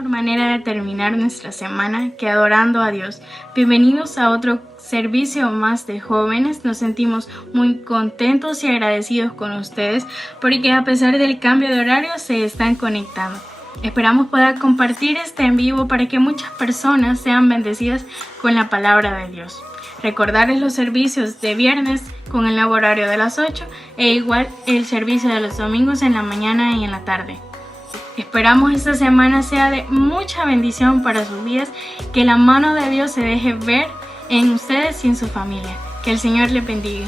mejor manera de terminar nuestra semana que adorando a Dios. Bienvenidos a otro servicio más de jóvenes. Nos sentimos muy contentos y agradecidos con ustedes porque a pesar del cambio de horario se están conectando. Esperamos poder compartir este en vivo para que muchas personas sean bendecidas con la palabra de Dios. Recordarles los servicios de viernes con el nuevo horario de las 8 e igual el servicio de los domingos en la mañana y en la tarde. Esperamos esta semana sea de mucha bendición para sus vidas, que la mano de Dios se deje ver en ustedes y en su familia. Que el Señor les bendiga.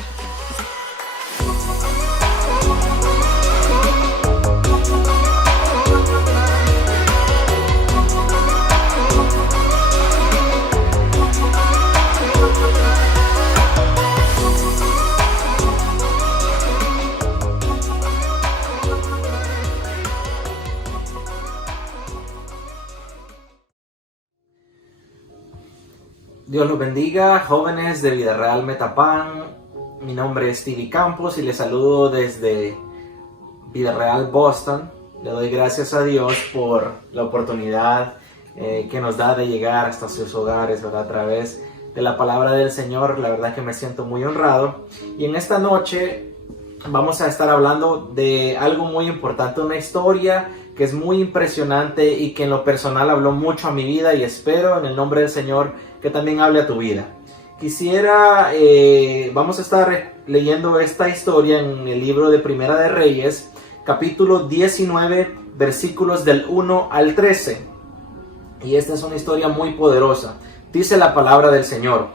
Dios los bendiga, jóvenes de Vida Real Metapán. Mi nombre es Stevie Campos y les saludo desde Vida Real Boston. Le doy gracias a Dios por la oportunidad que nos da de llegar hasta sus hogares, ¿verdad? A través de la palabra del Señor. La verdad que me siento muy honrado. Y en esta noche vamos a estar hablando de algo muy importante, una historia que es muy impresionante y que en lo personal habló mucho a mi vida, y espero en el nombre del Señor que también hable a tu vida. Vamos a estar leyendo esta historia en el libro de Primera de Reyes, capítulo 19, versículos del 1 al 13. Y esta es una historia muy poderosa. Dice la palabra del Señor: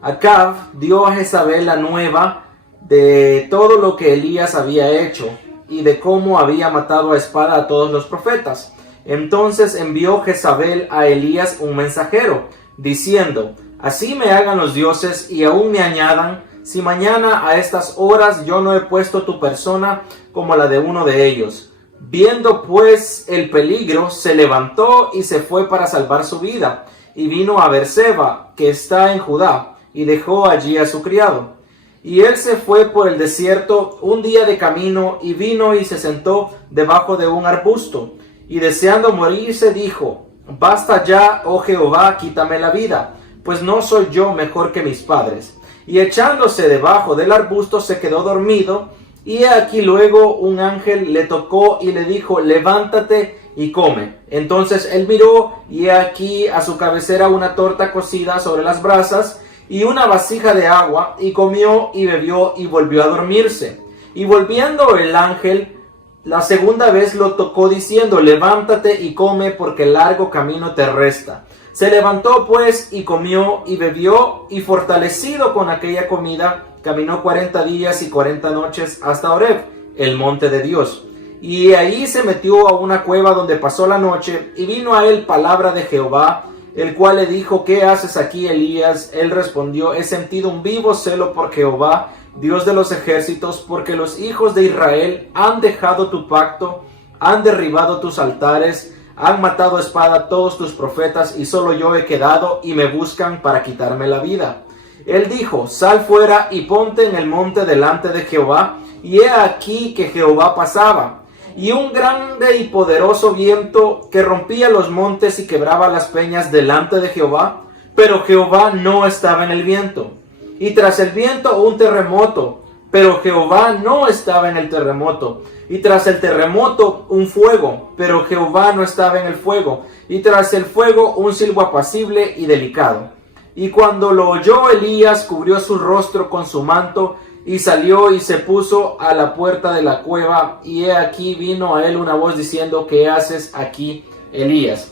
Acab dio a Jezabel la nueva de todo lo que Elías había hecho y de cómo había matado a espada a todos los profetas. Entonces envió Jezabel a Elías un mensajero, diciendo: Así me hagan los dioses y aún me añadan, si mañana a estas horas yo no he puesto tu persona como la de uno de ellos. Viendo pues el peligro, se levantó y se fue para salvar su vida, y vino a Beerseba, que está en Judá, y dejó allí a su criado. Y él se fue por el desierto un día de camino, y vino y se sentó debajo de un arbusto, y deseando morirse dijo: Basta ya, oh Jehová, quítame la vida, pues no soy yo mejor que mis padres. Y echándose debajo del arbusto se quedó dormido, y aquí luego un ángel le tocó y le dijo: Levántate y come. Entonces él miró, y aquí a su cabecera una torta cocida sobre las brasas, y una vasija de agua, y comió y bebió y volvió a dormirse. Y volviendo el ángel la segunda vez lo tocó diciendo: Levántate y come, porque largo camino te resta. Se levantó pues y comió y bebió, y fortalecido con aquella comida, caminó 40 días y 40 noches hasta Horeb, el monte de Dios. Y ahí se metió a una cueva donde pasó la noche, y vino a él palabra de Jehová, el cual le dijo: ¿Qué haces aquí, Elías? Él respondió: He sentido un vivo celo por Jehová, Dios de los ejércitos, porque los hijos de Israel han dejado tu pacto, han derribado tus altares, han matado a espada todos tus profetas, y solo yo he quedado, y me buscan para quitarme la vida. Él dijo: Sal fuera y ponte en el monte delante de Jehová. Y he aquí que Jehová pasaba, y un grande y poderoso viento que rompía los montes y quebraba las peñas delante de Jehová, pero Jehová no estaba en el viento. Y tras el viento un terremoto, pero Jehová no estaba en el terremoto. Y tras el terremoto un fuego, pero Jehová no estaba en el fuego. Y tras el fuego un silbo apacible y delicado. Y cuando lo oyó Elías, cubrió su rostro con su manto, y salió y se puso a la puerta de la cueva. Y he aquí vino a él una voz diciendo: ¿Qué haces aquí, Elías?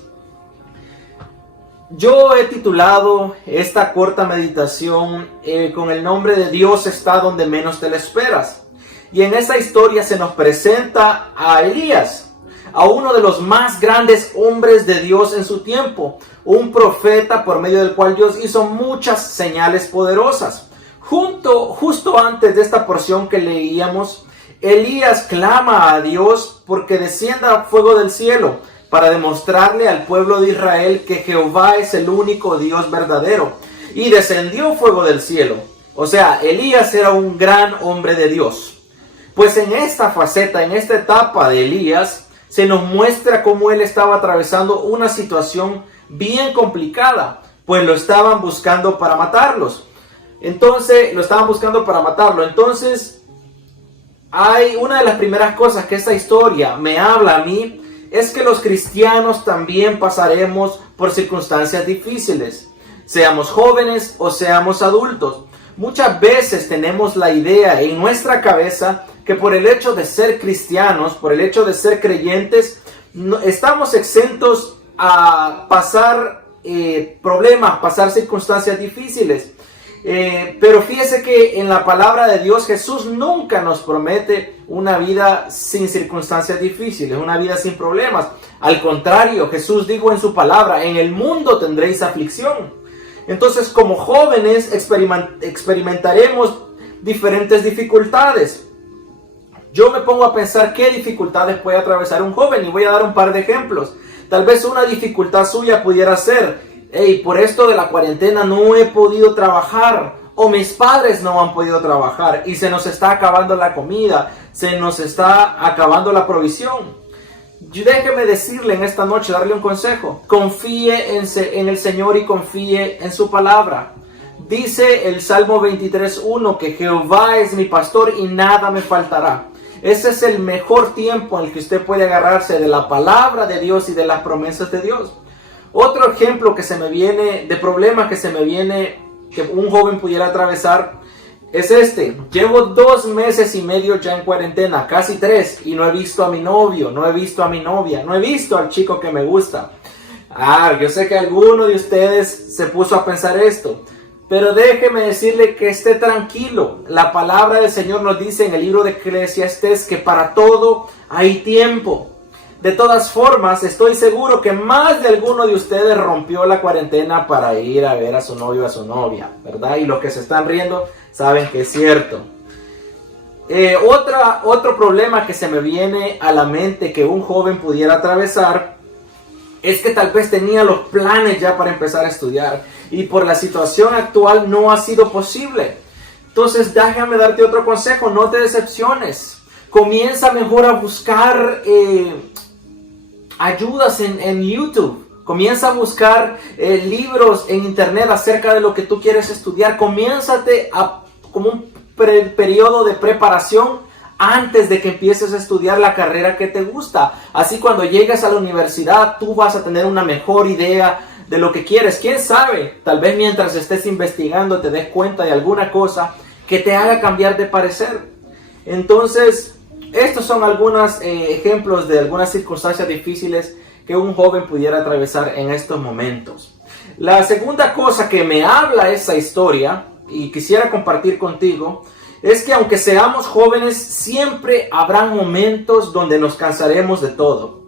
Yo he titulado esta corta meditación con el nombre de Dios está donde menos te lo esperas. Y en esta historia se nos presenta a Elías, a uno de los más grandes hombres de Dios en su tiempo, un profeta por medio del cual Dios hizo muchas señales poderosas. Justo antes de esta porción que leíamos, Elías clama a Dios porque descienda fuego del cielo para demostrarle al pueblo de Israel que Jehová es el único Dios verdadero. Y descendió fuego del cielo. O sea, Elías era un gran hombre de Dios. Pues en esta faceta, en esta etapa de Elías, se nos muestra cómo él estaba atravesando una situación bien complicada, pues lo estaban buscando para matarlos. Entonces, hay una de las primeras cosas que esta historia me habla a mí, es que los cristianos también pasaremos por circunstancias difíciles, seamos jóvenes o seamos adultos. Muchas veces tenemos la idea en nuestra cabeza que por el hecho de ser cristianos, por el hecho de ser creyentes, estamos exentos a pasar problemas, pasar circunstancias difíciles. Pero fíjese que en la palabra de Dios Jesús nunca nos promete una vida sin circunstancias difíciles, una vida sin problemas. Al contrario, Jesús dijo en su palabra, en el mundo tendréis aflicción. Entonces, como jóvenes experimentaremos diferentes dificultades. Yo me pongo a pensar qué dificultades puede atravesar un joven y voy a dar un par de ejemplos. Tal vez una dificultad suya pudiera ser: hey, por esto de la cuarentena no he podido trabajar, o mis padres no han podido trabajar y se nos está acabando la comida, se nos está acabando la provisión. Déjeme decirle en esta noche, darle un consejo: confíe en el Señor y confíe en su palabra. Dice el Salmo 23:1 que Jehová es mi pastor y nada me faltará. Ese es el mejor tiempo en el que usted puede agarrarse de la palabra de Dios y de las promesas de Dios. Otro ejemplo que se me viene, de problema que se me viene, que un joven pudiera atravesar, es este: llevo 2 meses y medio ya en cuarentena, casi 3, y no he visto a mi novio, no he visto a mi novia, no he visto al chico que me gusta. Yo sé que alguno de ustedes se puso a pensar esto, pero déjeme decirle que esté tranquilo. La palabra del Señor nos dice en el libro de Eclesiastés que para todo hay tiempo. De todas formas, estoy seguro que más de alguno de ustedes rompió la cuarentena para ir a ver a su novio o a su novia, ¿verdad? Y los que se están riendo saben que es cierto. Otro problema que se me viene a la mente que un joven pudiera atravesar es que tal vez tenía los planes ya para empezar a estudiar y por la situación actual no ha sido posible. Entonces, déjame darte otro consejo: no te decepciones. Comienza mejor a buscar ayudas en YouTube. Comienza a buscar libros en internet acerca de lo que tú quieres estudiar. Comiénzate como un periodo de preparación antes de que empieces a estudiar la carrera que te gusta. Así cuando llegues a la universidad tú vas a tener una mejor idea de lo que quieres. ¿Quién sabe? Tal vez mientras estés investigando te des cuenta de alguna cosa que te haga cambiar de parecer. Entonces, estos son algunos ejemplos de algunas circunstancias difíciles que un joven pudiera atravesar en estos momentos. La segunda cosa que me habla esa historia y quisiera compartir contigo es que aunque seamos jóvenes, siempre habrán momentos donde nos cansaremos de todo.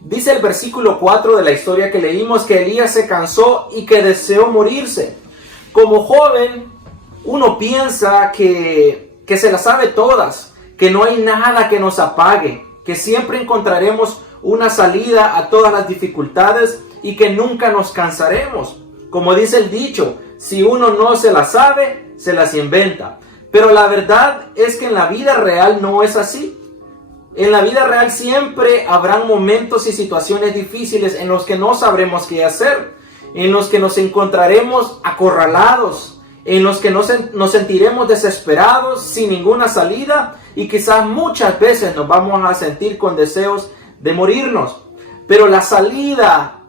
Dice el versículo 4 de la historia que leímos que Elías se cansó y que deseó morirse. Como joven, uno piensa que se las sabe todas, que no hay nada que nos apague, que siempre encontraremos una salida a todas las dificultades y que nunca nos cansaremos. Como dice el dicho, si uno no se las sabe, se las inventa. Pero la verdad es que en la vida real no es así. En la vida real siempre habrán momentos y situaciones difíciles en los que no sabremos qué hacer, en los que nos encontraremos acorralados, en los que nos sentiremos desesperados, sin ninguna salida, y quizás muchas veces nos vamos a sentir con deseos de morirnos. Pero la salida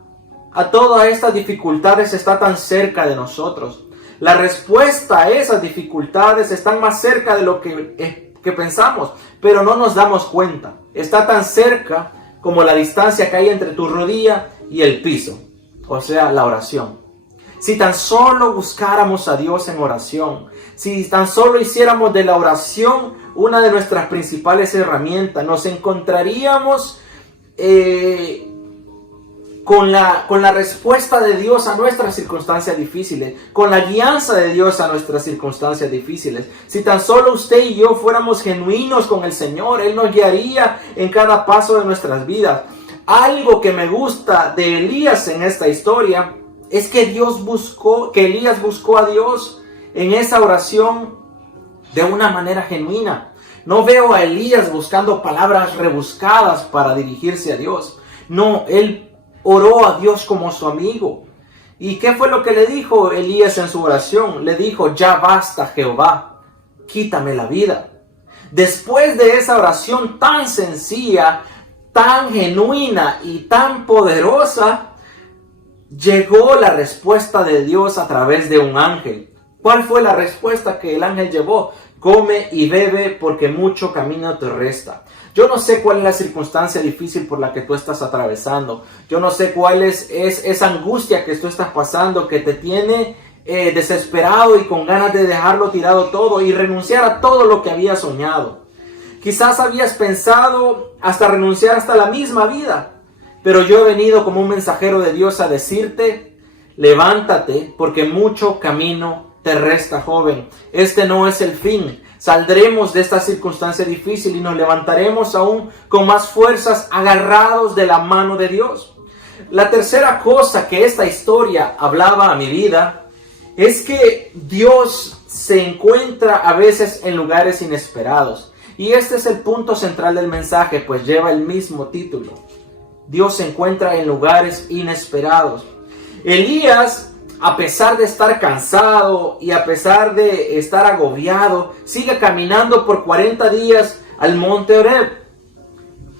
a todas estas dificultades está tan cerca de nosotros. La respuesta a esas dificultades está más cerca de lo que pensamos, pero no nos damos cuenta. Está tan cerca como la distancia que hay entre tu rodilla y el piso, o sea, la oración. Si tan solo buscáramos a Dios en oración, si tan solo hiciéramos de la oración una de nuestras principales herramientas, nos encontraríamos con la respuesta de Dios a nuestras circunstancias difíciles, con la guianza de Dios a nuestras circunstancias difíciles. Si tan solo usted y yo fuéramos genuinos con el Señor, Él nos guiaría en cada paso de nuestras vidas. Algo que me gusta de Elías en esta historia es que Elías buscó a Dios en esa oración de una manera genuina. No veo a Elías buscando palabras rebuscadas para dirigirse a Dios. No, él oró a Dios como su amigo. ¿Y qué fue lo que le dijo Elías en su oración? Le dijo, ya basta, Jehová, quítame la vida. Después de esa oración tan sencilla, tan genuina y tan poderosa, llegó la respuesta de Dios a través de un ángel. ¿Cuál fue la respuesta que el ángel llevó? Come y bebe porque mucho camino te resta. Yo no sé cuál es la circunstancia difícil por la que tú estás atravesando. Yo no sé cuál es esa angustia que tú estás pasando que te tiene desesperado y con ganas de dejarlo tirado todo y renunciar a todo lo que habías soñado. Quizás habías pensado hasta renunciar hasta la misma vida. Pero yo he venido como un mensajero de Dios a decirte, levántate porque mucho camino te resta, joven. Este no es el fin. Saldremos de esta circunstancia difícil y nos levantaremos aún con más fuerzas agarrados de la mano de Dios. La tercera cosa que esta historia hablaba a mi vida es que Dios se encuentra a veces en lugares inesperados. Y este es el punto central del mensaje, pues lleva el mismo título. Dios se encuentra en lugares inesperados. Elías, a pesar de estar cansado y a pesar de estar agobiado, sigue caminando por 40 días al monte Horeb,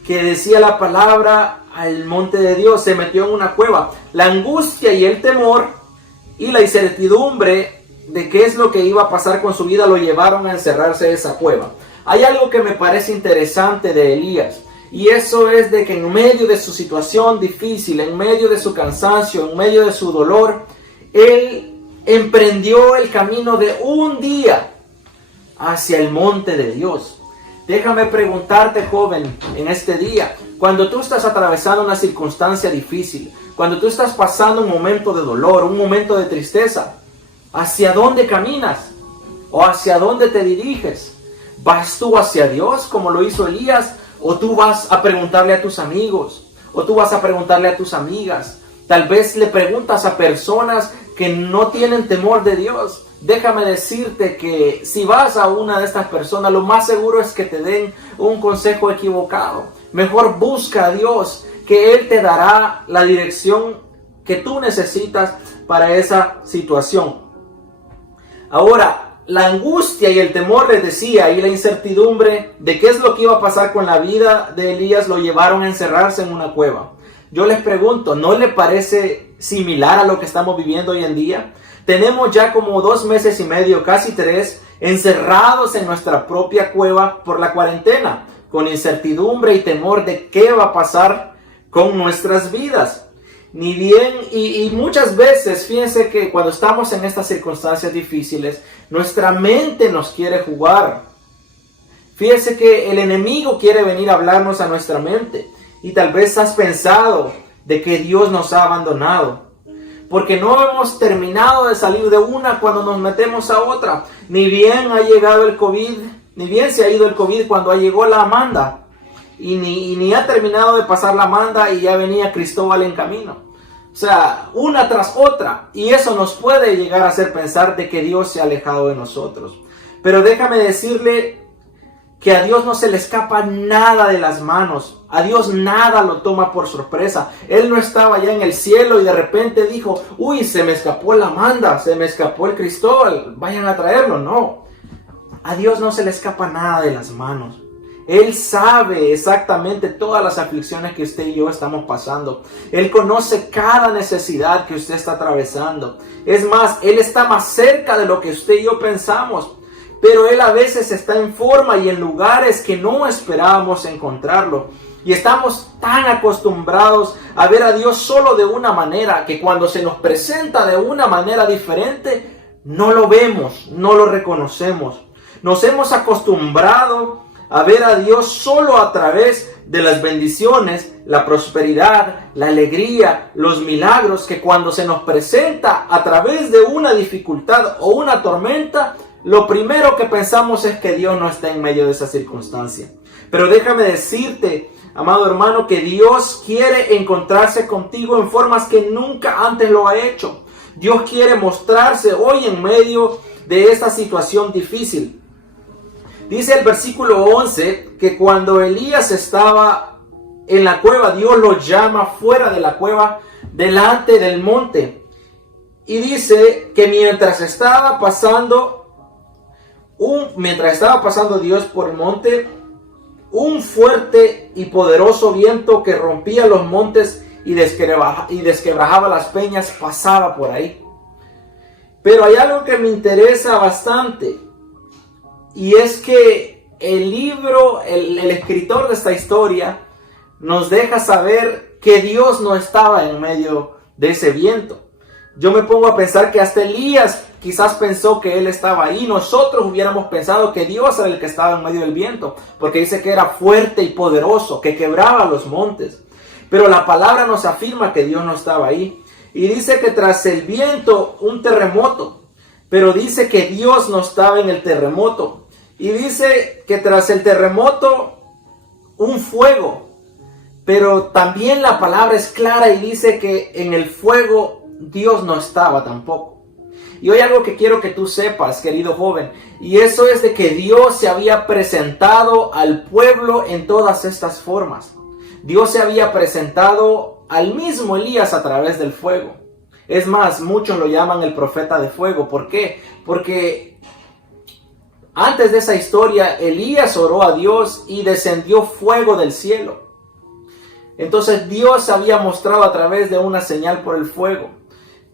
que decía la palabra al monte de Dios. Se metió en una cueva. La angustia y el temor y la incertidumbre de qué es lo que iba a pasar con su vida lo llevaron a encerrarse en esa cueva. Hay algo que me parece interesante de Elías. Y eso es de que en medio de su situación difícil, en medio de su cansancio, en medio de su dolor, él emprendió el camino de un día hacia el monte de Dios. Déjame preguntarte, joven, en este día, cuando tú estás atravesando una circunstancia difícil, cuando tú estás pasando un momento de dolor, un momento de tristeza, ¿hacia dónde caminas? ¿O hacia dónde te diriges? ¿Vas tú hacia Dios como lo hizo Elías? ¿O tú vas a preguntarle a tus amigos? ¿O tú vas a preguntarle a tus amigas? Tal vez le preguntas a personas que no tienen temor de Dios. Déjame decirte que si vas a una de estas personas, lo más seguro es que te den un consejo equivocado. Mejor busca a Dios, que Él te dará la dirección que tú necesitas para esa situación. Ahora, la angustia y el temor, les decía, y la incertidumbre de qué es lo que iba a pasar con la vida de Elías lo llevaron a encerrarse en una cueva. Yo les pregunto, ¿no le parece similar a lo que estamos viviendo hoy en día? Tenemos ya como 2 meses y medio, casi 3, encerrados en nuestra propia cueva por la cuarentena, con incertidumbre y temor de qué va a pasar con nuestras vidas. Ni bien, y muchas veces, fíjense que cuando estamos en estas circunstancias difíciles, nuestra mente nos quiere jugar. Fíjense que el enemigo quiere venir a hablarnos a nuestra mente. Y tal vez has pensado de que Dios nos ha abandonado. Porque no hemos terminado de salir de una cuando nos metemos a otra. Ni bien ha llegado el COVID, ni bien se ha ido el COVID cuando llegó la Amanda. Y ni ha terminado de pasar la Amanda y ya venía Cristóbal en camino. O sea, una tras otra. Y eso nos puede llegar a hacer pensar de que Dios se ha alejado de nosotros. Pero déjame decirle que a Dios no se le escapa nada de las manos. A Dios nada lo toma por sorpresa. Él no estaba ya en el cielo y de repente dijo, uy, se me escapó la Amanda, se me escapó el Cristóbal, vayan a traerlo. No, a Dios no se le escapa nada de las manos. Él sabe exactamente todas las aflicciones que usted y yo estamos pasando. Él conoce cada necesidad que usted está atravesando. Es más, Él está más cerca de lo que usted y yo pensamos. Pero Él a veces está en forma y en lugares que no esperábamos encontrarlo. Y estamos tan acostumbrados a ver a Dios solo de una manera que cuando se nos presenta de una manera diferente, no lo vemos, no lo reconocemos. Nos hemos acostumbrado a ver a Dios solo a través de las bendiciones, la prosperidad, la alegría, los milagros, que cuando se nos presenta a través de una dificultad o una tormenta, lo primero que pensamos es que Dios no está en medio de esa circunstancia. Pero déjame decirte, amado hermano, que Dios quiere encontrarse contigo en formas que nunca antes lo ha hecho. Dios quiere mostrarse hoy en medio de esta situación difícil. Dice el versículo 11 que cuando Elías estaba en la cueva, Dios lo llama fuera de la cueva, delante del monte. Y dice que mientras estaba pasando Dios por el monte, un fuerte y poderoso viento que rompía los montes y desquebrajaba las peñas pasaba por ahí. Pero hay algo que me interesa bastante, y es que el escritor de esta historia nos deja saber que Dios no estaba en medio de ese viento. Yo me pongo a pensar que hasta Elías quizás pensó que él estaba ahí. Nosotros hubiéramos pensado que Dios era el que estaba en medio del viento, porque dice que era fuerte y poderoso, que quebraba los montes. Pero la palabra nos afirma que Dios no estaba ahí. Y dice que tras el viento un terremoto, pero dice que Dios no estaba en el terremoto. Y dice que tras el terremoto un fuego, pero también la palabra es clara y dice que en el fuego Dios no estaba tampoco. Y hoy algo que quiero que tú sepas, querido joven, y eso es de que Dios se había presentado al pueblo en todas estas formas. Dios se había presentado al mismo Elías a través del fuego. Es más, muchos lo llaman el profeta de fuego. ¿Por qué? Porque antes de esa historia, Elías oró a Dios y descendió fuego del cielo. Entonces Dios había mostrado a través de una señal por el fuego.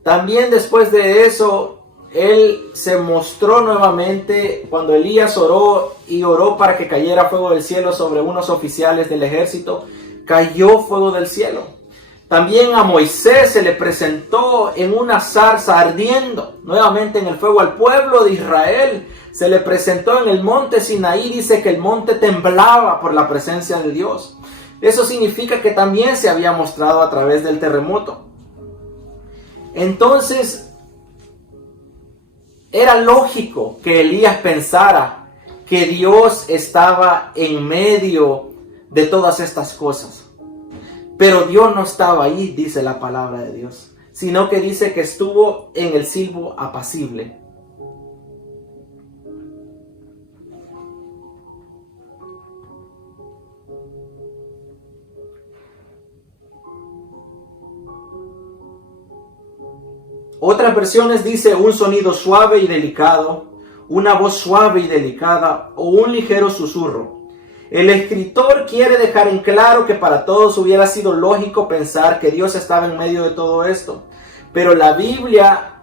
También después de eso, Él se mostró nuevamente cuando Elías oró para que cayera fuego del cielo sobre unos oficiales del ejército. Cayó fuego del cielo. También a Moisés se le presentó en una zarza ardiendo, nuevamente en el fuego. Al pueblo de Israel se le presentó en el monte Sinaí. Dice que el monte temblaba por la presencia de Dios. Eso significa que también se había mostrado a través del terremoto. Entonces, era lógico que Elías pensara que Dios estaba en medio de todas estas cosas. Pero Dios no estaba ahí, dice la palabra de Dios, sino que dice que estuvo en el silbo apacible. Otras versiones dice un sonido suave y delicado, una voz suave y delicada o un ligero susurro. El escritor quiere dejar en claro que para todos hubiera sido lógico pensar que Dios estaba en medio de todo esto. Pero la Biblia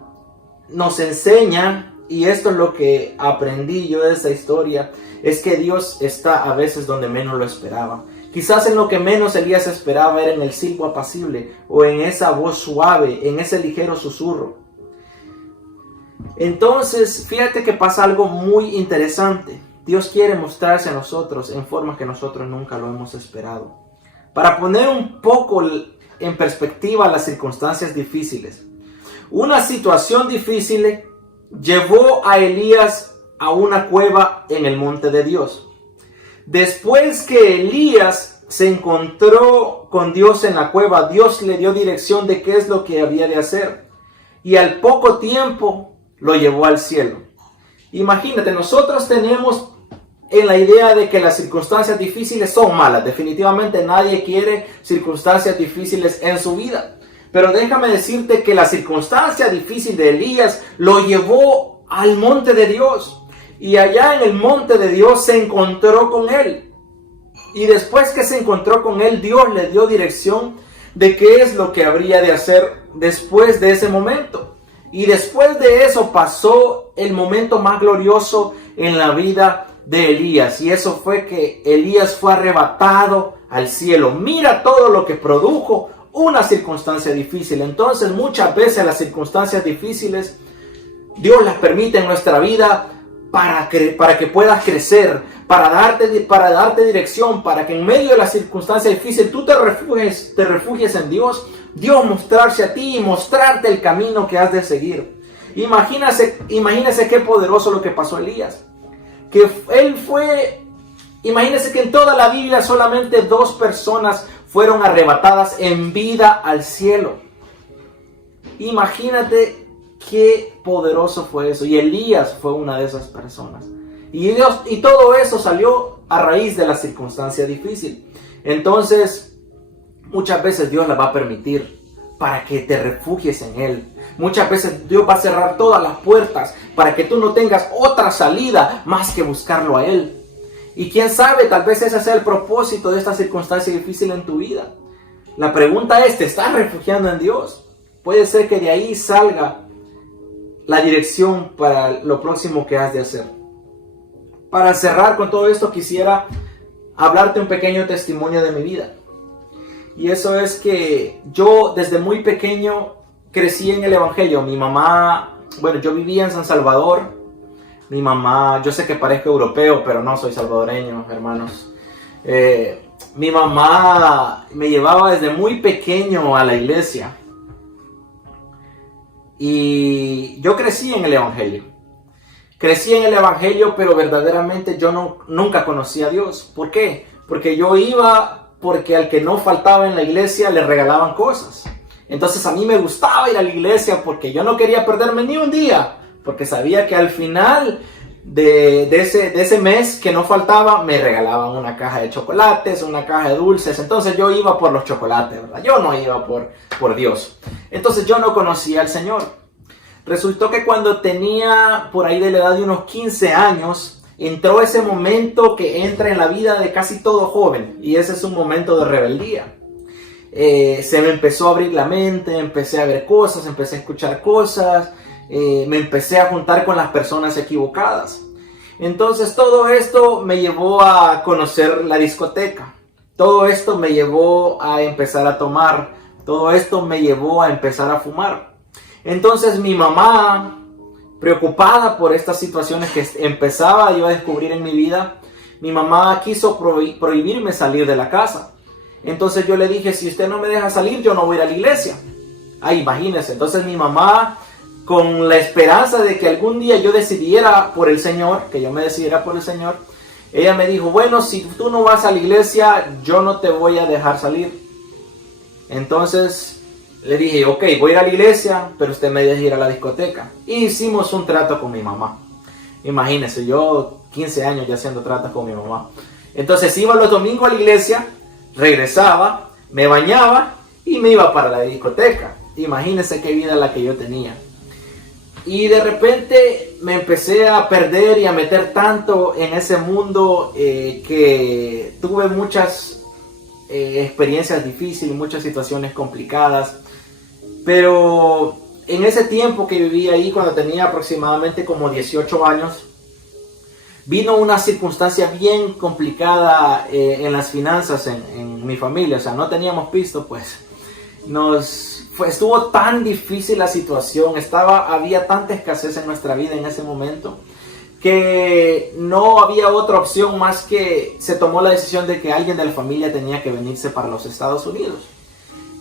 nos enseña, y esto es lo que aprendí yo de esta historia, es que Dios está a veces donde menos lo esperaba. Quizás en lo que menos Elías esperaba era en el silbo apacible, o en esa voz suave, en ese ligero susurro. Entonces, fíjate que pasa algo muy interesante. Dios quiere mostrarse a nosotros en formas que nosotros nunca lo hemos esperado. Para poner un poco en perspectiva las circunstancias difíciles. Una situación difícil llevó a Elías a una cueva en el monte de Dios. Después que Elías se encontró con Dios en la cueva, Dios le dio dirección de qué es lo que había de hacer. Y al poco tiempo lo llevó al cielo. Imagínate, nosotros tenemos en la idea de que las circunstancias difíciles son malas. Definitivamente nadie quiere circunstancias difíciles en su vida. Pero déjame decirte que la circunstancia difícil de Elías lo llevó al monte de Dios. Y allá en el monte de Dios se encontró con él. Y después que se encontró con él, Dios le dio dirección de qué es lo que habría de hacer después de ese momento. Y después de eso pasó el momento más glorioso en la vida de Elías. Y eso fue que Elías fue arrebatado al cielo. Mira todo lo que produjo una circunstancia difícil. Entonces muchas veces las circunstancias difíciles Dios las permite en nuestra vida para que puedas crecer, para darte dirección, para que en medio de la circunstancia difícil tú te refugies en Dios. Dios mostrarse a ti y mostrarte el camino que has de seguir. Imagínese qué poderoso lo que pasó a Elías. Imagínese que en toda la Biblia solamente 2 personas fueron arrebatadas en vida al cielo. Imagínate qué poderoso fue eso. Y Elías fue una de esas personas. Y todo eso salió a raíz de la circunstancia difícil. Entonces, muchas veces Dios la va a permitir para que te refugies en Él. Muchas veces Dios va a cerrar todas las puertas para que tú no tengas otra salida más que buscarlo a Él. Y quién sabe, tal vez ese sea el propósito de esta circunstancia difícil en tu vida. La pregunta es, ¿te estás refugiando en Dios? Puede ser que de ahí salga la dirección para lo próximo que has de hacer. Para cerrar con todo esto, quisiera hablarte un pequeño testimonio de mi vida. Y eso es que yo desde muy pequeño crecí en el Evangelio. Mi mamá, bueno, yo vivía en San Salvador. Mi mamá, yo sé que parezco europeo, pero no soy salvadoreño, hermanos. Mi mamá me llevaba desde muy pequeño a la iglesia. Y yo crecí en el Evangelio. Crecí en el Evangelio, pero verdaderamente yo nunca conocí a Dios. ¿Por qué? Porque yo iba porque al que no faltaba en la iglesia le regalaban cosas. Entonces a mí me gustaba ir a la iglesia porque yo no quería perderme ni un día. Porque sabía que al final de ese mes que no faltaba, me regalaban una caja de chocolates, una caja de dulces. Entonces yo iba por los chocolates, ¿verdad? Yo no iba por Dios. Entonces yo no conocía al Señor. Resultó que cuando tenía por ahí de la edad de unos 15 años, entró ese momento que entra en la vida de casi todo joven. Y ese es un momento de rebeldía. Se me empezó a abrir la mente, empecé a ver cosas, empecé a escuchar cosas. Me empecé a juntar con las personas equivocadas. Entonces todo esto me llevó a conocer la discoteca. Todo esto me llevó a empezar a tomar. Todo esto me llevó a empezar a fumar. Entonces mi mamá, preocupada por estas situaciones que empezaba yo a descubrir en mi vida, mi mamá quiso prohibirme salir de la casa. Entonces yo le dije, si usted no me deja salir, yo no voy a ir a la iglesia. Imagínense. Entonces mi mamá, con la esperanza de que algún día yo decidiera por el Señor, que yo me decidiera por el Señor, ella me dijo, bueno, si tú no vas a la iglesia, yo no te voy a dejar salir. Entonces le dije, ok, voy a ir a la iglesia, pero usted me deja ir a la discoteca. Y hicimos un trato con mi mamá. Imagínense, yo 15 años ya haciendo tratos con mi mamá. Entonces iba los domingos a la iglesia, regresaba, me bañaba y me iba para la discoteca. Imagínense qué vida la que yo tenía. Y de repente me empecé a perder y a meter tanto en ese mundo que tuve muchas experiencias difíciles, muchas situaciones complicadas. Pero en ese tiempo que viví ahí, cuando tenía aproximadamente como 18 años, vino una circunstancia bien complicada en las finanzas en mi familia. O sea, no teníamos pisto, pues estuvo tan difícil la situación, había tanta escasez en nuestra vida en ese momento, que no había otra opción más que se tomó la decisión de que alguien de la familia tenía que venirse para los Estados Unidos.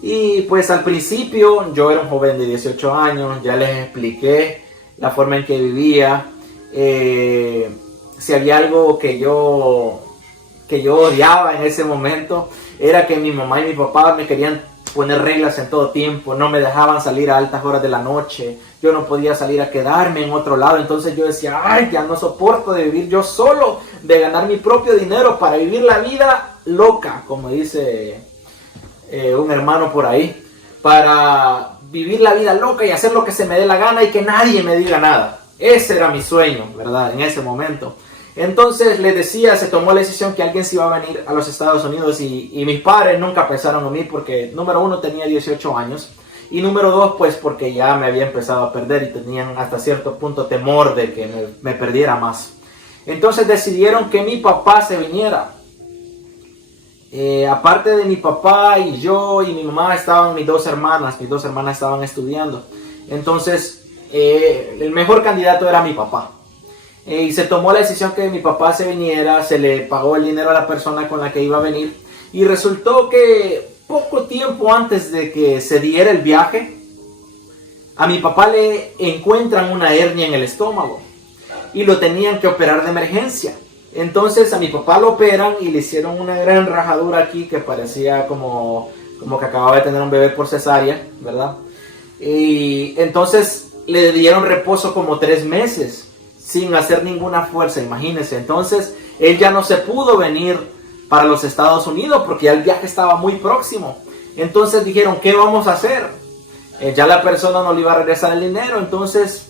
Y pues al principio yo era un joven de 18 años, ya les expliqué la forma en que vivía. Si había algo que yo odiaba en ese momento, era que mi mamá y mi papá me querían poner reglas en todo tiempo, no me dejaban salir a altas horas de la noche, yo no podía salir a quedarme en otro lado. Entonces yo decía, ya no soporto de vivir yo solo, de ganar mi propio dinero para vivir la vida loca, como dice un hermano por ahí, para vivir la vida loca y hacer lo que se me dé la gana y que nadie me diga nada. Ese era mi sueño, ¿verdad? En ese momento. Entonces les decía, se tomó la decisión que alguien se iba a venir a los Estados Unidos y mis padres nunca pensaron en mí porque, número uno, tenía 18 años y número dos, pues porque ya me había empezado a perder y tenían hasta cierto punto temor de que me perdiera más. Entonces decidieron que mi papá se viniera. Aparte de mi papá y yo y mi mamá, estaban mis dos hermanas estaban estudiando. Entonces el mejor candidato era mi papá. Y se tomó la decisión que mi papá se viniera, se le pagó el dinero a la persona con la que iba a venir. Y resultó que poco tiempo antes de que se diera el viaje, a mi papá le encuentran una hernia en el estómago y lo tenían que operar de emergencia. Entonces a mi papá lo operan y le hicieron una gran rajadura aquí que parecía como que acababa de tener un bebé por cesárea, ¿verdad? Y entonces le dieron reposo como 3 meses. sin hacer ninguna fuerza, imagínense. Entonces él ya no se pudo venir para los Estados Unidos porque ya el viaje estaba muy próximo. Entonces dijeron, ¿qué vamos a hacer? Ya la persona no le iba a regresar el dinero. Entonces,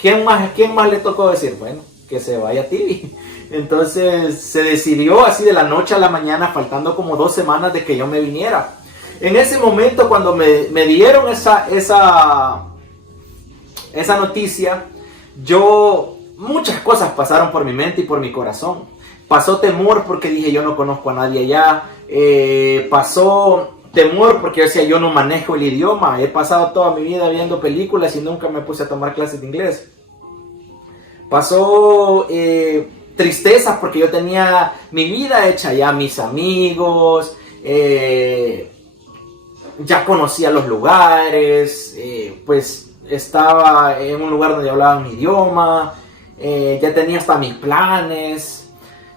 ¿quién más le tocó decir? Bueno, que se vaya a TV. Entonces se decidió así de la noche a la mañana, faltando como 2 semanas de que yo me viniera. En ese momento, cuando me dieron esa noticia, muchas cosas pasaron por mi mente y por mi corazón. Pasó temor porque dije, yo no conozco a nadie allá. Pasó temor porque yo decía, yo no manejo el idioma. He pasado toda mi vida viendo películas y nunca me puse a tomar clases de inglés. Pasó tristeza porque yo tenía mi vida hecha ya, mis amigos, ya conocía los lugares, pues estaba en un lugar donde hablaban mi idioma, ya tenía hasta mis planes,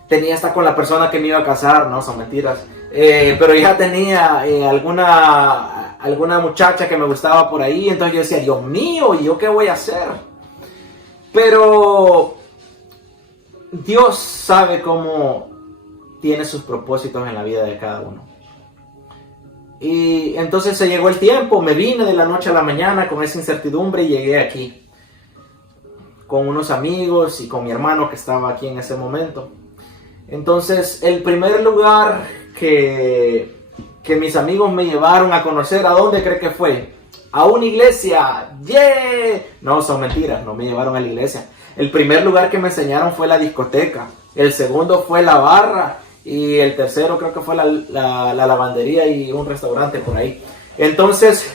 tenía hasta con la persona que me iba a casar, no, son mentiras, pero ya tenía alguna muchacha que me gustaba por ahí. Entonces yo decía, Dios mío, ¿y yo qué voy a hacer? Pero Dios sabe cómo tiene sus propósitos en la vida de cada uno. Y entonces se llegó el tiempo, me vine de la noche a la mañana con esa incertidumbre y llegué aquí con unos amigos y con mi hermano que estaba aquí en ese momento. Entonces el primer lugar que mis amigos me llevaron a conocer, ¿a dónde cree que fue? A una iglesia. ¡Yeah! No, son mentiras, no me llevaron a la iglesia. El primer lugar que me enseñaron fue la discoteca. El segundo fue la barra. Y el tercero creo que fue la lavandería y un restaurante por ahí. Entonces,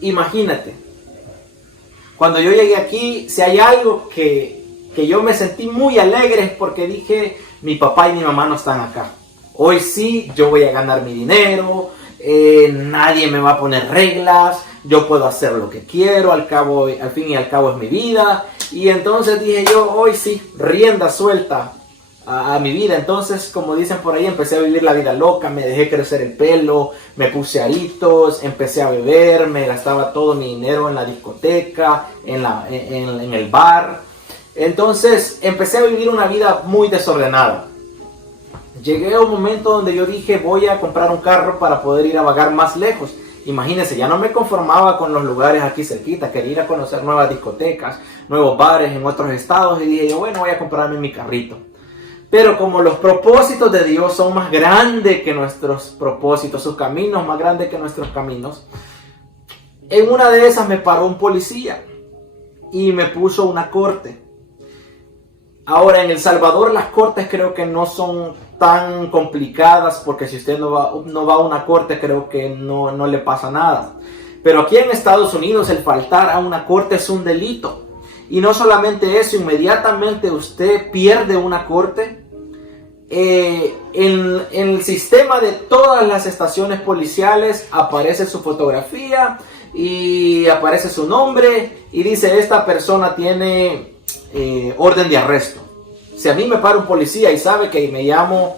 imagínate. Cuando yo llegué aquí, si hay algo que yo me sentí muy alegre es porque dije, mi papá y mi mamá no están acá. Hoy sí, yo voy a ganar mi dinero. Nadie me va a poner reglas. Yo puedo hacer lo que quiero, al fin y al cabo es mi vida. Y entonces dije yo, hoy sí, rienda suelta a mi vida. Entonces, como dicen por ahí, empecé a vivir la vida loca, me dejé crecer el pelo, me puse aritos, empecé a beber, me gastaba todo mi dinero en la discoteca, en el bar. Entonces, empecé a vivir una vida muy desordenada. Llegué a un momento donde yo dije, voy a comprar un carro para poder ir a vagar más lejos. Imagínense, ya no me conformaba con los lugares aquí cerquita, quería ir a conocer nuevas discotecas, nuevos bares en otros estados y dije yo, bueno, voy a comprarme mi carrito. Pero como los propósitos de Dios son más grandes que nuestros propósitos, sus caminos más grandes que nuestros caminos, en una de esas me paró un policía y me puso una corte. Ahora, en El Salvador las cortes creo que no son tan complicadas porque si usted no va a una corte creo que no le pasa nada. Pero aquí en Estados Unidos el faltar a una corte es un delito. Y no solamente eso, inmediatamente usted pierde una corte. En el sistema de todas las estaciones policiales aparece su fotografía y aparece su nombre y dice esta persona tiene orden de arresto. Si a mí me para un policía y sabe que me llamo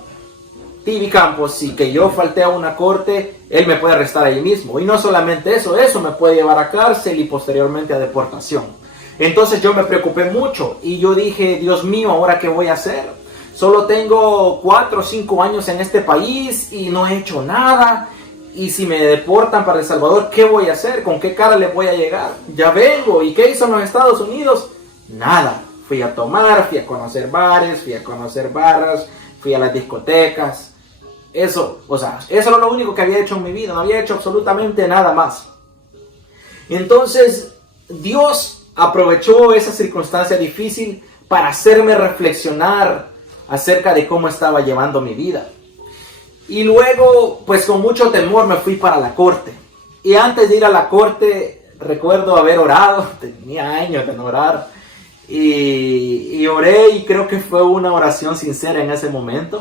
Tibi Campos y que yo falté a una corte, él me puede arrestar ahí mismo. Y no solamente eso me puede llevar a cárcel y posteriormente a deportación. Entonces yo me preocupé mucho y yo dije, Dios mío, ¿ahora qué voy a hacer? Solo tengo 4 o 5 años en este país y no he hecho nada. Y si me deportan para El Salvador, ¿qué voy a hacer? ¿Con qué cara le voy a llegar? Ya vengo. ¿Y qué hizo en los Estados Unidos? Nada. Fui a tomar, fui a conocer bares, fui a conocer barras, fui a las discotecas. Eso era lo único que había hecho en mi vida. No había hecho absolutamente nada más. Entonces, Dios aprovechó esa circunstancia difícil para hacerme reflexionar acerca de cómo estaba llevando mi vida. Y luego, pues con mucho temor me fui para la corte. Y antes de ir a la corte, recuerdo haber orado, tenía años de no orar. Y oré y creo que fue una oración sincera en ese momento.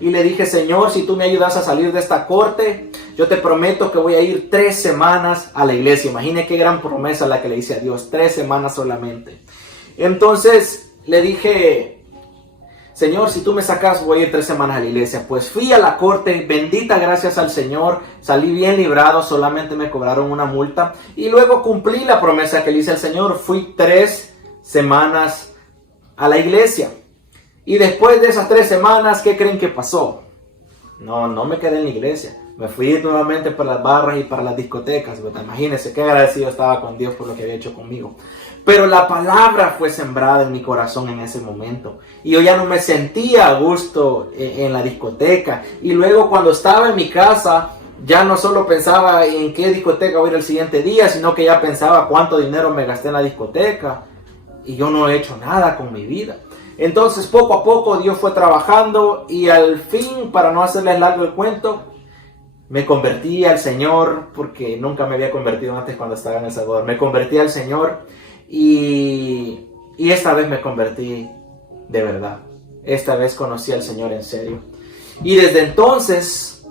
Y le dije, Señor, si tú me ayudas a salir de esta corte, yo te prometo que voy a ir 3 semanas a la iglesia. Imagine qué gran promesa la que le hice a Dios, 3 semanas solamente. Entonces le dije, Señor, si tú me sacas, voy a ir 3 semanas a la iglesia. Pues fui a la corte, bendita gracias al Señor, salí bien librado, solamente me cobraron una multa. Y luego cumplí la promesa que le hice al Señor, fui 3 semanas a la iglesia. Y después de esas 3 semanas, ¿qué creen que pasó? No me quedé en la iglesia. Me fui nuevamente para las barras y para las discotecas. Imagínense qué agradecido estaba con Dios por lo que había hecho conmigo. Pero la palabra fue sembrada en mi corazón en ese momento. Y yo ya no me sentía a gusto en la discoteca. Y luego cuando estaba en mi casa, ya no solo pensaba en qué discoteca voy a ir el siguiente día, sino que ya pensaba cuánto dinero me gasté en la discoteca. Y yo no he hecho nada con mi vida. Entonces poco a poco Dios fue trabajando y al fin, para no hacerles largo el cuento, me convertí al Señor, porque nunca me había convertido antes cuando estaba en El Salvador. Me convertí al Señor y esta vez me convertí de verdad. Esta vez conocí al Señor en serio. Y desde entonces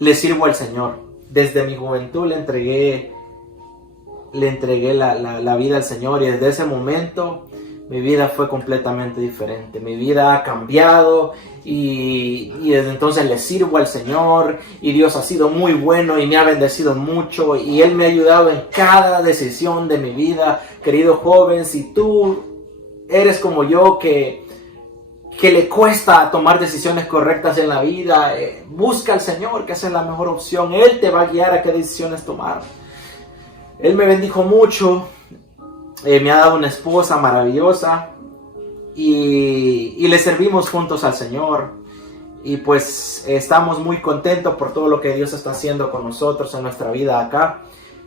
le sirvo al Señor. Desde mi juventud le entregué la vida al Señor y desde ese momento mi vida fue completamente diferente. Mi vida ha cambiado y desde entonces le sirvo al Señor y Dios ha sido muy bueno y me ha bendecido mucho y Él me ha ayudado en cada decisión de mi vida. Querido joven, si tú eres como yo que le cuesta tomar decisiones correctas en la vida, busca al Señor, que esa es la mejor opción. Él te va a guiar a qué decisiones tomar. Él me bendijo mucho. Me ha dado una esposa maravillosa y le servimos juntos al Señor y pues estamos muy contentos por todo lo que Dios está haciendo con nosotros en nuestra vida acá.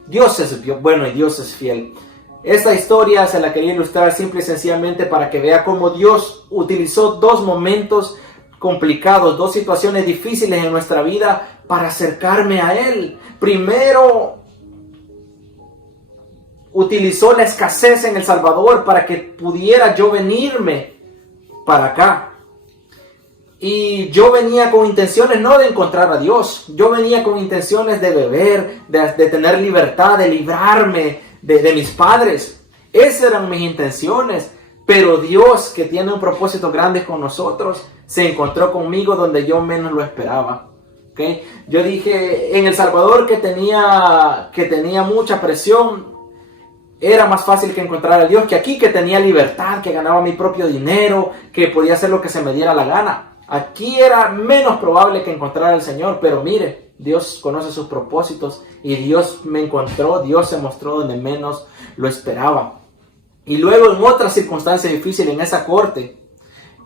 Dios es bueno y Dios es fiel. Esta historia se la quería ilustrar simple y sencillamente para que vea cómo Dios utilizó 2 momentos complicados, 2 situaciones difíciles en nuestra vida para acercarme a Él. Primero, utilizó la escasez en El Salvador para que pudiera yo venirme para acá. Y yo venía con intenciones no de encontrar a Dios. Yo venía con intenciones de beber, de tener libertad, de librarme de mis padres. Esas eran mis intenciones. Pero Dios, que tiene un propósito grande con nosotros, se encontró conmigo donde yo menos lo esperaba. ¿Okay? Yo dije, en El Salvador que tenía mucha presión, era más fácil que encontrar a Dios que aquí, que tenía libertad, que ganaba mi propio dinero, que podía hacer lo que se me diera la gana. Aquí era menos probable que encontrar al Señor, pero mire, Dios conoce sus propósitos y Dios me encontró, Dios se mostró donde menos lo esperaba. Y luego en otra circunstancia difícil en esa corte,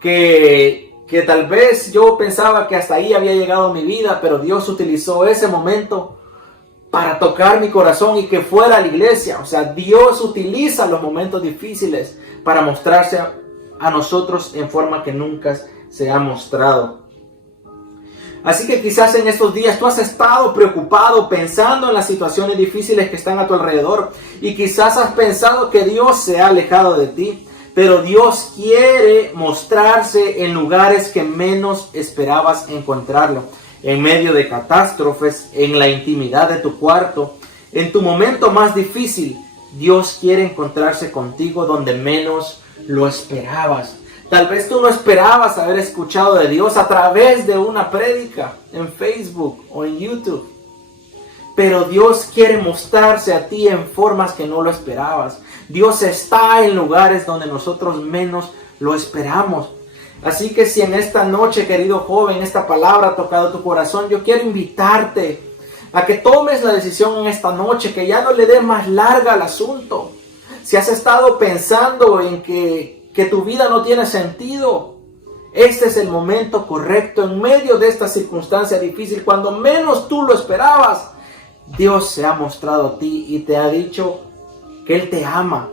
que tal vez yo pensaba que hasta ahí había llegado mi vida, pero Dios utilizó ese momento para tocar mi corazón y que fuera a la iglesia. O sea, Dios utiliza los momentos difíciles para mostrarse a nosotros en forma que nunca se ha mostrado. Así que quizás en estos días tú has estado preocupado pensando en las situaciones difíciles que están a tu alrededor y quizás has pensado que Dios se ha alejado de ti. Pero Dios quiere mostrarse en lugares que menos esperabas encontrarlo. En medio de catástrofes, en la intimidad de tu cuarto, en tu momento más difícil, Dios quiere encontrarse contigo donde menos lo esperabas. Tal vez tú no esperabas haber escuchado de Dios a través de una prédica en Facebook o en YouTube. Pero Dios quiere mostrarse a ti en formas que no lo esperabas. Dios está en lugares donde nosotros menos lo esperamos. Así que si en esta noche, querido joven, esta palabra ha tocado tu corazón, yo quiero invitarte a que tomes la decisión en esta noche, que ya no le des más larga al asunto. Si has estado pensando en que tu vida no tiene sentido, este es el momento correcto en medio de esta circunstancia difícil, cuando menos tú lo esperabas. Dios se ha mostrado a ti y te ha dicho que Él te ama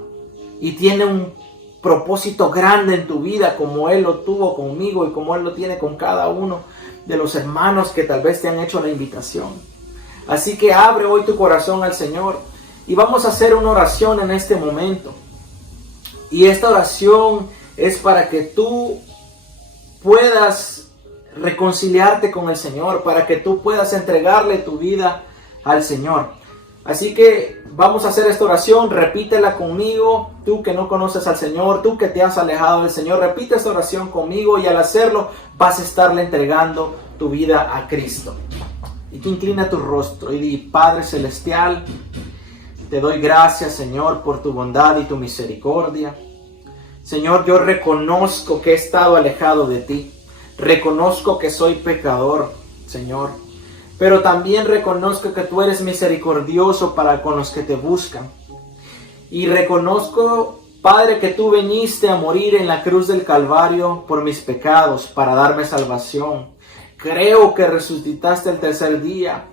y tiene un propósito grande en tu vida, como Él lo tuvo conmigo y como Él lo tiene con cada uno de los hermanos que tal vez te han hecho la invitación. Así que abre hoy tu corazón al Señor y vamos a hacer una oración en este momento. Y esta oración es para que tú puedas reconciliarte con el Señor, para que tú puedas entregarle tu vida al Señor. Así que vamos a hacer esta oración, repítela conmigo. Tú que no conoces al Señor, tú que te has alejado del Señor, repite esta oración conmigo y al hacerlo vas a estarle entregando tu vida a Cristo. Y tú inclina tu rostro y di: Padre Celestial, te doy gracias, Señor, por tu bondad y tu misericordia. Señor, yo reconozco que he estado alejado de ti. Reconozco que soy pecador, Señor. Pero también reconozco que tú eres misericordioso para con los que te buscan. Y reconozco, Padre, que tú viniste a morir en la cruz del Calvario por mis pecados para darme salvación. Creo que resucitaste el tercer día.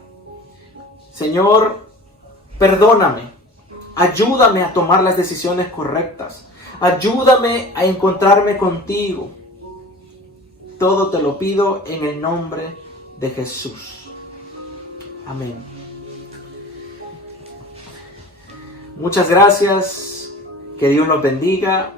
Señor, perdóname. Ayúdame a tomar las decisiones correctas. Ayúdame a encontrarme contigo. Todo te lo pido en el nombre de Jesús. Amén. Muchas gracias. Que Dios los bendiga.